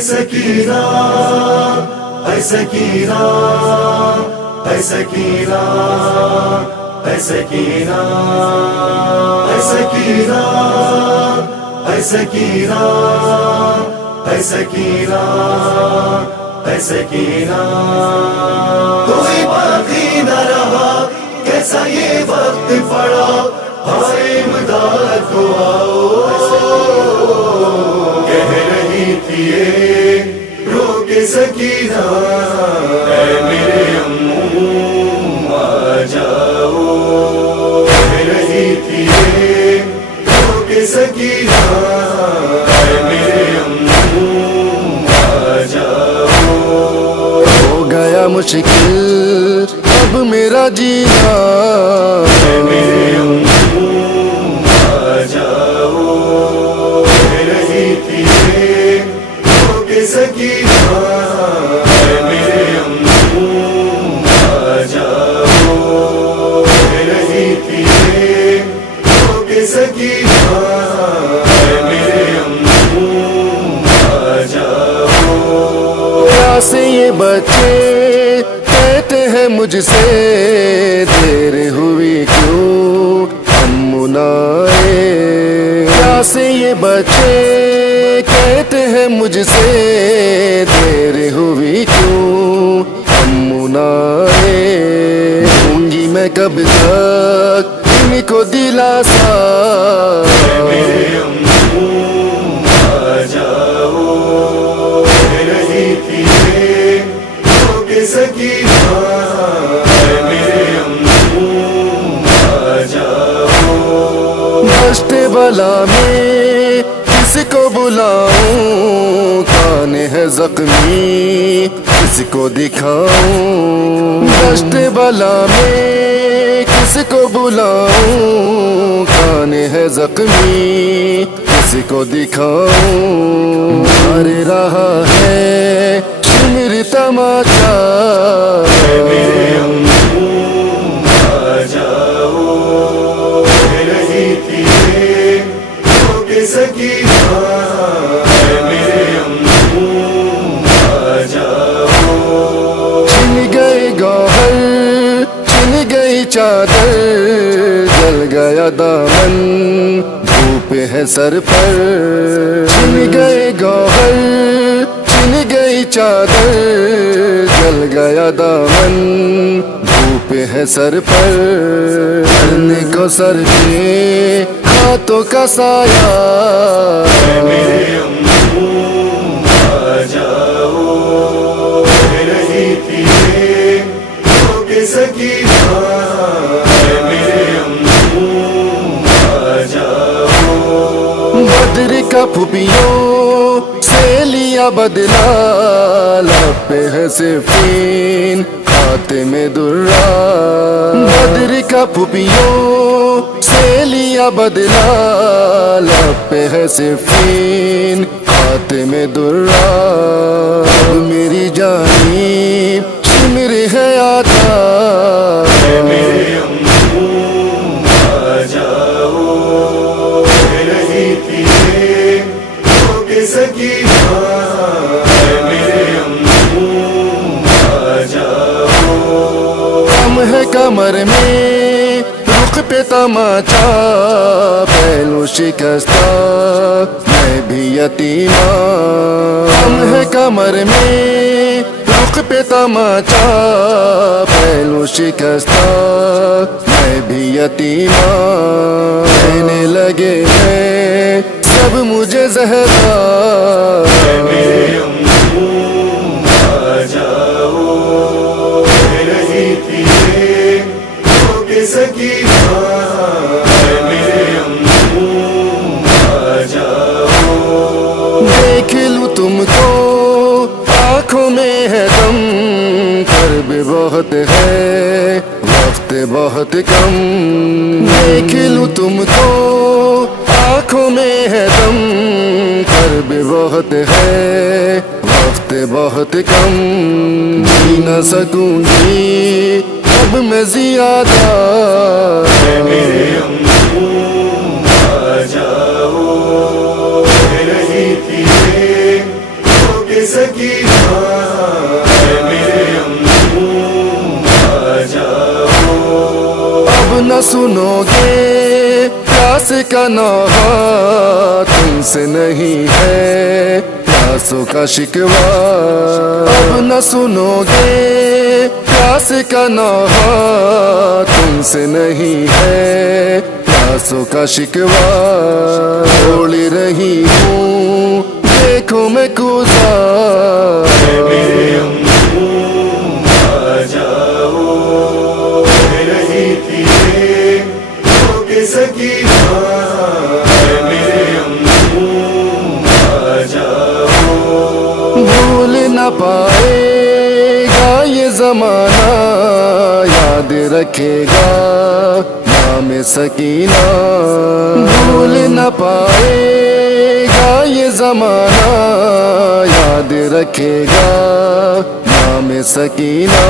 سکینہ اے سکینہ اے سکینہ اے سکینہ اے سکینہ اے سکینہ اے سکینہ اے سکینہ کوئی باقی نہ رہا کیسا یہ وقت پڑا ہائے امداد کو آؤ کہہ رہی تھی یہ رو کے سکینہ اے میرے امو آ جاؤ کہہ رہی تھی یہ رو کے سکینہ اے میرے امو آ جاؤ ہو گیا مشکل اب میرا جینا اے میرے امو آ جاؤ کہہ رہی تھی یہ رو کے سکینہ اے میرے امو آ جاؤ کہہ رہی تھی یہ رو کے سکینہ اے میرے امو آ جاؤ سے یہ بچے کہتے ہیں مجھ سے دیر ہوئی کیوں ہم منائے سے یہ بچے کہتے ہیں مجھ سے دیر ہوئی کیوں ہم منائے ہوں گی میں کب تک ان کو دلاسا میرے امو آ جاؤ کہہ رہی تھی یہ رو کے سکینہ اے میرے امو آ جاؤ دشت بلا میں کس کو بلاؤں کان ہے زخمی کس کو دکھاؤں دشت بلا میں کس کو بلاؤں کان ہے زخمی کس کو دکھاؤں مار رہا ہے شمر تماشا اے میرے امو آ جاؤ کہہ رہی تھی یہ رو کے سکینہ اے میرے امو آ جاؤ چھن گئے گوہر چھن گئی چادر جل گیا دامن دھوپ ہے سر پر چھن گئے گوہر چھن گئی چادر جل گیا دامن دھوپ ہے سر پر کرنے کو سر کے ہاتھوں کا سایہ اے میرے امو آ جاؤ کہہ رہی تھی یہ رو کے سکینہ اے میرے امو آ جاؤ بدر کا پھوپھیوں سے لیا بدلا لب پہ ہے صفین ہاتھ میں درا بدر کا پھوپھیوں سے لیا بدلا لب پہ ہے صفین ہاتھ میں درا اب میری جانب شمر ہے آتا اے میرے امو آ جاؤ کہہ رہی تھی یہ رو کے سکینہ اے میرے امو آ جاؤ ہم ہے کمر میں رخ پہ تماچا پہلو شکستہ میں بھی یتیمہ ہم ہے کمر میں رخ پہ تماچا پہلو شکستہ میں بھی یتیمہ کہنے لگے ہیں سب مجھے زہرا اے میرے امو آ جاؤ کہہ رہی تھی یہ رو کے سکینہ اے میرے امو آ جاؤ دیکھ لوں تم کو آنکھوں میں ہے دم کرب بہت ہے وقت بہت کم دیکھ لوں تم کو آنکھوں میں ہے دم کرب بہت ہے وقت بہت کم جی نہ سکوں گی اب میں زیادہ اے میرے امو آ جاؤ کہہ رہی تھی یہ رو کے نہ سنوگے پیاس کا نوحہ تم سے نہیں ہے پیاسوں کا شکوہ اب نہ سنوگے پیاس کا نوحہ تم سے نہیں ہے پیاسوں کا شکوہ چھوڑ رہی ہوں دیکھو میں کوزا میرے امو آ جاؤ رہی تھی ہو کے سکینہ میرے امو آ جاؤ بھول نہ پائے گا یہ زمانہ یاد رکھے گا نام سکینہ بھول نہ پائے گا یہ زمانہ یاد رکھے گا نام سکینہ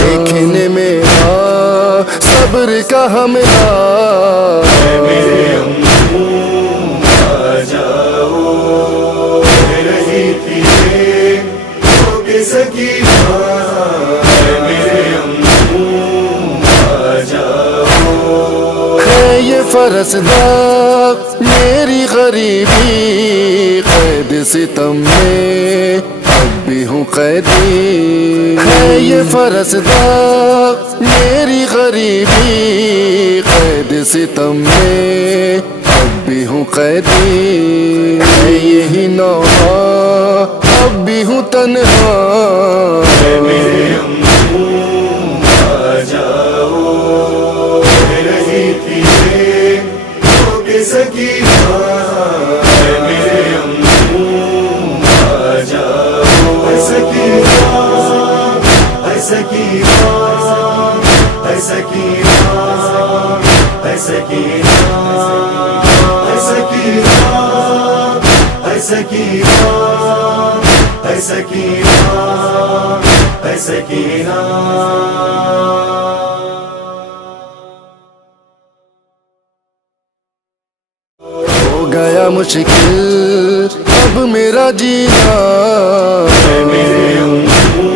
دیکھنے میں صبر کا حملہ میرے امو آ جاؤ رہی تھی ہو کے سکینہ میرے امو آ جاؤ ہے یہ فرسدار میری غریبی قید ستم میں اب بھی ہوں قیدی ہے یہ فرسدار میری غریبی قید ستم میں اب بھی ہوں قیدی ہے یہی نوحہ اب بھی ہوں تنہا میرے امو آ جاؤ رہی تھی ہو کے سکینہ میرے امو آ جاؤ سکینہ سکینہ سکینہ سکینہ سکینہ سکینہ سکینہ سکینہ ہو گیا مشکل اب میرا جینا میرے امو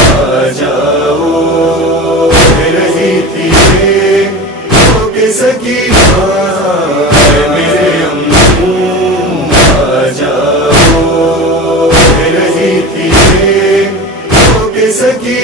آ جاؤ رہی تھی ہو کے سکینہ میرے امو آ جاؤ رہی تھی ہو کے سکینہ